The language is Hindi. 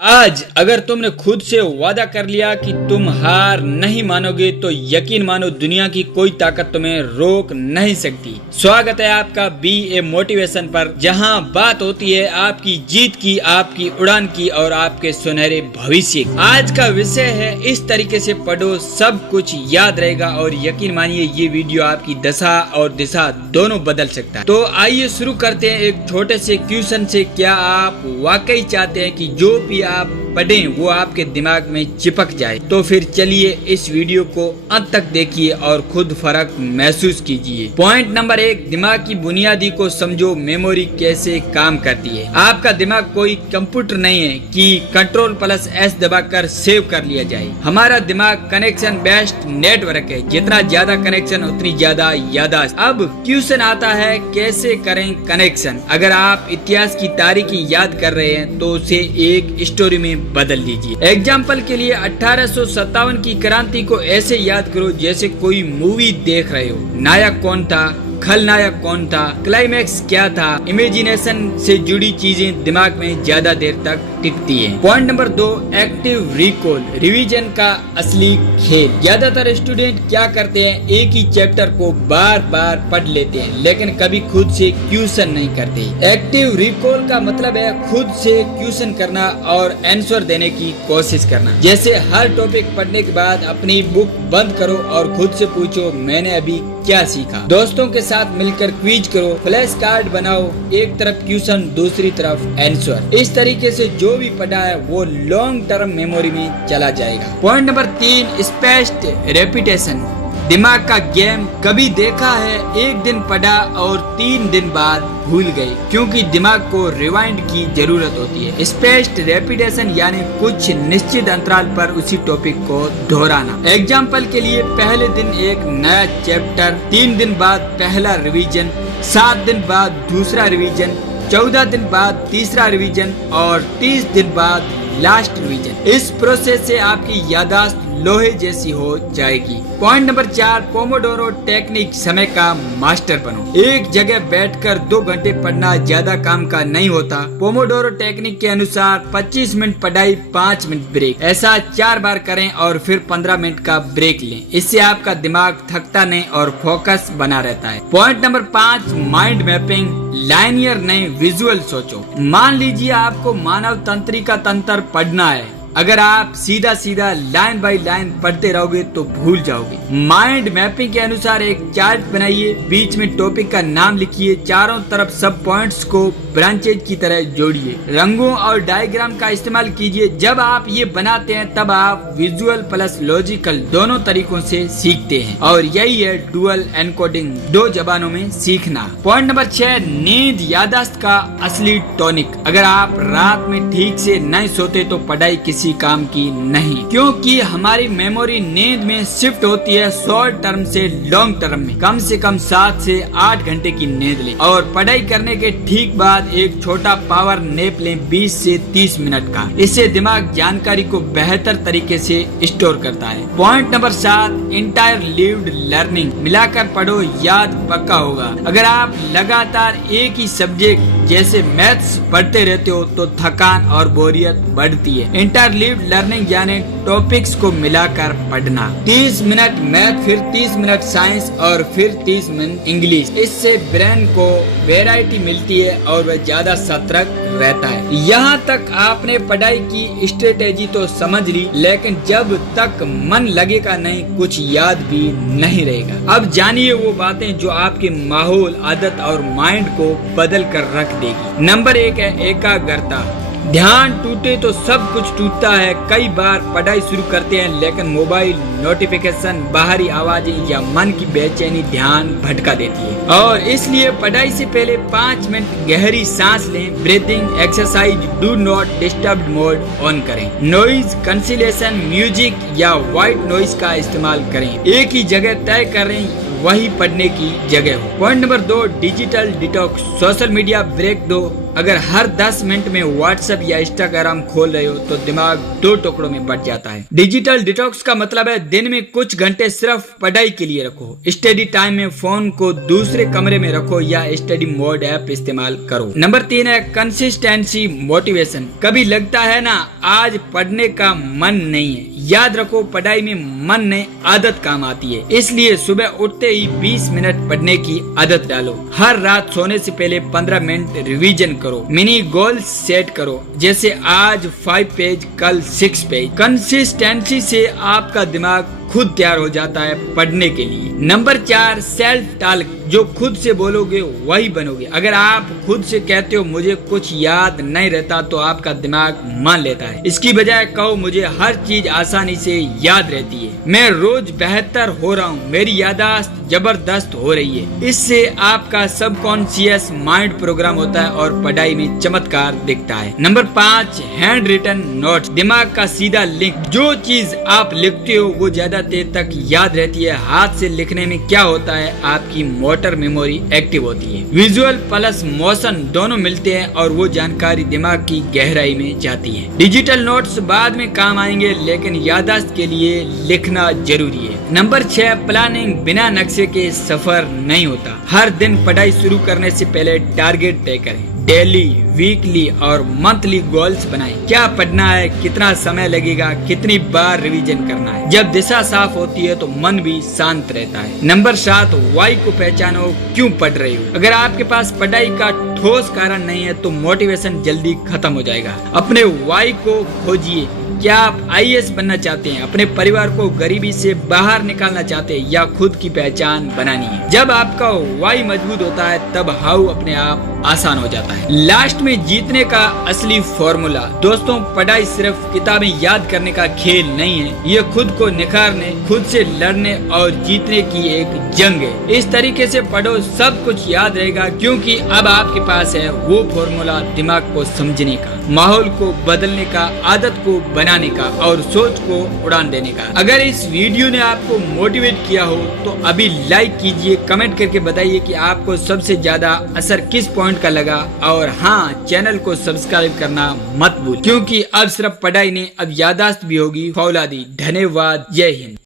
आज अगर तुमने खुद से वादा कर लिया कि तुम हार नहीं मानोगे तो यकीन मानो दुनिया की कोई ताकत तुम्हें रोक नहीं सकती। स्वागत है आपका BA मोटिवेशन पर, जहां बात होती है आपकी जीत की, आपकी उड़ान की और आपके सुनहरे भविष्य की। आज का विषय है इस तरीके से पढ़ो सब कुछ याद रहेगा और यकीन मानिए ये वीडियो आपकी दशा और दिशा दोनों बदल सकता है। तो आइए शुरू करते हैं एक छोटे से क्वेश्चन से। क्या आप वाकई चाहते हैं कि जो भी आप पढ़ें वो आपके दिमाग में चिपक जाए? तो फिर चलिए इस वीडियो को अंत तक देखिए और खुद फर्क महसूस कीजिए। पॉइंट नंबर 1, दिमाग की बुनियादी को समझो। मेमोरी कैसे काम करती है। आपका दिमाग कोई कंप्यूटर नहीं है कि Ctrl+S दबाकर सेव कर लिया जाए। हमारा दिमाग कनेक्शन बेस्ड नेटवर्क है, जितना ज्यादा कनेक्शन उतनी ज्यादा याददाश्त। अब क्वेश्चन आता है कैसे करें कनेक्शन। अगर आप इतिहास की तारीखें याद कर रहे हैं तो उसे एक स्टोरी में बदल दीजिए। एग्जाम्पल के लिए 1857 की क्रांति को ऐसे याद करो जैसे कोई मूवी देख रहे हो। नायक कौन था, खलनायक कौन था, क्लाइमैक्स क्या था। इमेजिनेशन से जुड़ी चीजें दिमाग में ज्यादा देर तक टिकती है। Point number 2, active recall, revision का असली खेल। ज्यादातर स्टूडेंट क्या करते हैं, एक ही चैप्टर को बार बार पढ़ लेते हैं लेकिन कभी खुद से क्वेश्चन नहीं करते। एक्टिव रिकॉल का मतलब है खुद से क्वेश्चन करना और आंसर देने की कोशिश करना। जैसे हर टॉपिक पढ़ने के बाद अपनी बुक बंद करो और खुद से पूछो मैंने अभी क्या सीखा। दोस्तों के साथ मिलकर क्विज करो, फ्लैश कार्ड बनाओ, एक तरफ क्वेश्चन दूसरी तरफ आंसर। इस तरीके से जो भी पढ़ा है वो लॉन्ग टर्म मेमोरी में चला जाएगा। पॉइंट नंबर 3, स्पेस्ड रेपिटेशन, दिमाग का गेम। कभी देखा है एक दिन पढ़ा और 3 दिन बाद भूल गए, क्योंकि दिमाग को रिवाइंड की जरूरत होती है। स्पेस्ड रेपिटेशन यानी कुछ निश्चित अंतराल पर उसी टॉपिक को दोहराना। एग्जाम्पल के लिए पहले दिन एक नया चैप्टर, 3 दिन बाद पहला रिवीजन, 7 दिन बाद दूसरा रिवीजन, 14 दिन बाद तीसरा रिवीजन और 30 दिन बाद लास्ट रिवीजन। इस प्रोसेस से आपकी याददाश्त लोहे जैसी हो जाएगी। पॉइंट नंबर 4, पोमोडोरो टेक्निक, समय का मास्टर बनो। एक जगह बैठकर 2 घंटे पढ़ना ज्यादा काम का नहीं होता। पोमोडोरो टेक्निक के अनुसार 25 मिनट पढ़ाई, 5 मिनट ब्रेक। ऐसा 4 बार करें और फिर 15 मिनट का ब्रेक लें। इससे आपका दिमाग थकता नहीं और फोकस बना रहता है। Point number 5, mind mapping, linear नहीं विजुअल सोचो। मान लीजिए आपको मानव तंत्रिका तंत्र पढ़ना है। अगर आप सीधा सीधा लाइन बाय लाइन पढ़ते रहोगे तो भूल जाओगे। माइंड मैपिंग के अनुसार एक चार्ट बनाइए, बीच में टॉपिक का नाम लिखिए, चारों तरफ सब पॉइंट्स को ब्रांचेज की तरह जोड़िए। रंगों और डायग्राम का इस्तेमाल कीजिए। जब आप ये बनाते हैं तब आप विजुअल प्लस लॉजिकल दोनों तरीकों से सीखते हैं और यही है डुअल एनकोडिंग, 2 जबानों में सीखना। पॉइंट नंबर 6, नींद याददाश्त का असली टॉनिक। अगर आप रात में ठीक से नहीं सोते तो पढ़ाई किसी काम की नहीं, क्योंकि हमारी मेमोरी नींद में शिफ्ट होती है शॉर्ट टर्म से लॉन्ग टर्म में। कम से कम 7 से 8 घंटे की नींद लें और पढ़ाई करने के ठीक बाद एक छोटा पावर नैप लें 20 से 30 मिनट का। इससे दिमाग जानकारी को बेहतर तरीके से स्टोर करता है। Point number 7, entire lived learning, मिलाकर पढ़ो, याद पक्का होगा। अगर आप लगातार एक ही सब्जेक्ट जैसे मैथ्स पढ़ते रहते हो तो थकान और बोरियत बढ़ती है। इंटर लिव्ड लर्निंग यानी टॉपिक्स को मिलाकर पढ़ना। 30 मिनट मैथ, फिर 30 मिनट साइंस और फिर 30 मिनट इंग्लिश। इससे ब्रेन को वैरायटी मिलती है और वह ज्यादा सतर्क रहता है। यहाँ तक आपने पढ़ाई की स्ट्रेटेजी तो समझ ली, लेकिन जब तक मन लगेगा नहीं कुछ याद भी नहीं रहेगा। अब जानिए वो बातें जो आपके माहौल, आदत और माइंड को बदल कर रख देगी। नंबर 1 है एकाग्रता। ध्यान टूटे तो सब कुछ टूटता है। कई बार पढ़ाई शुरू करते हैं लेकिन मोबाइल नोटिफिकेशन, बाहरी आवाजें या मन की बेचैनी ध्यान भटका देती है और इसलिए पढ़ाई से पहले 5 मिनट गहरी सांस लें। Breathing exercise, do not disturb mode on करें। नॉइज कैंसिलेशन, म्यूजिक या व्हाइट नॉइज का इस्तेमाल करें। एक ही जगह तय करें, वही पढ़ने की जगह हो। Point number 2, digital detox, social media break दो, अगर हर 10 मिनट में व्हाट्सएप या इंस्टाग्राम खोल रहे हो तो दिमाग 2 टुकड़ों में बट जाता है। डिजिटल डिटॉक्स का मतलब है दिन में कुछ घंटे सिर्फ पढ़ाई के लिए रखो। स्टडी टाइम में फोन को दूसरे कमरे में रखो या स्टडी मोड ऐप इस्तेमाल करो। नंबर 3 है कंसिस्टेंसी मोटिवेशन। कभी लगता है ना आज पढ़ने का मन नहीं है, याद रखो पढ़ाई में मन नहीं आदत काम आती है। इसलिए सुबह उठते ही 20 मिनट पढ़ने की आदत डालो। हर रात सोने से पहले 15 मिनट रिवीजन करो। मिनी गोल सेट करो, जैसे आज 5 पेज, कल 6 पेज। कंसिस्टेंसी से आपका दिमाग खुद तैयार हो जाता है पढ़ने के लिए। Number 4 self talk. जो खुद से बोलोगे वही बनोगे। अगर आप खुद से कहते हो मुझे कुछ याद नहीं रहता तो आपका दिमाग मान लेता है। इसकी बजाय कहो मुझे हर चीज आसानी से याद रहती है, मैं रोज बेहतर हो रहा हूँ, मेरी याददाश्त जबरदस्त हो रही है। इससे आपका सबकॉन्शियस माइंड प्रोग्राम होता है और पढ़ाई में चमत्कार दिखता है। Number 5 handwritten notes. दिमाग का सीधा लिंक। जो चीज आप लिखते हो वो ज्यादा देर तक याद रहती है। हाथ से लिखने में क्या होता है, आपकी मोटर मेमोरी एक्टिव होती है। विजुअल प्लस मोशन दोनों मिलते हैं और वो जानकारी दिमाग की गहराई में जाती है। डिजिटल नोट्स बाद में काम आएंगे, लेकिन याददाश्त के लिए लिखना जरूरी है। Number 6 planning. बिना नक्शे के सफर नहीं होता। हर दिन पढ़ाई शुरू करने से पहले टारगेट तय करें। डेली, वीकली और मंथली गोल्स बनाएं। क्या पढ़ना है, कितना समय लगेगा, कितनी बार रिवीजन करना है। जब दिशा साफ होती है तो मन भी शांत रहता है। नंबर 7 वाई को पहचानो। क्यों पढ़ रहे हो। अगर आपके पास पढ़ाई का ठोस कारण नहीं है तो मोटिवेशन जल्दी खत्म हो जाएगा। अपने वाई को खोजिए। क्या आप IAS बनना चाहते हैं, अपने परिवार को गरीबी से बाहर निकालना चाहते हैं, या खुद की पहचान बनानी है। जब आपका वाई मजबूत होता है तब हाउ अपने आप आसान हो जाता है। लास्ट में जीतने का असली फॉर्मूला। दोस्तों पढ़ाई सिर्फ किताबें याद करने का खेल नहीं है, ये खुद को निखारने, खुद से लड़ने और जीतने की एक जंग है। इस तरीके से पढ़ो, सब कुछ याद रहेगा, क्योंकि अब आपके पास है वो फॉर्मूला दिमाग को समझने का, माहौल को बदलने का, आदत को बनाने का और सोच को उड़ान देने का। अगर इस वीडियो ने आपको मोटिवेट किया हो तो अभी लाइक कीजिए, कमेंट करके बताइए कि आपको सबसे ज्यादा असर किस पॉइंट का लगा, और हाँ चैनल को सब्सक्राइब करना मत भूल, क्योंकि अब सिर्फ पढ़ाई नहीं अब याददाश्त भी होगी फौलादी। धन्यवाद। जय हिंद।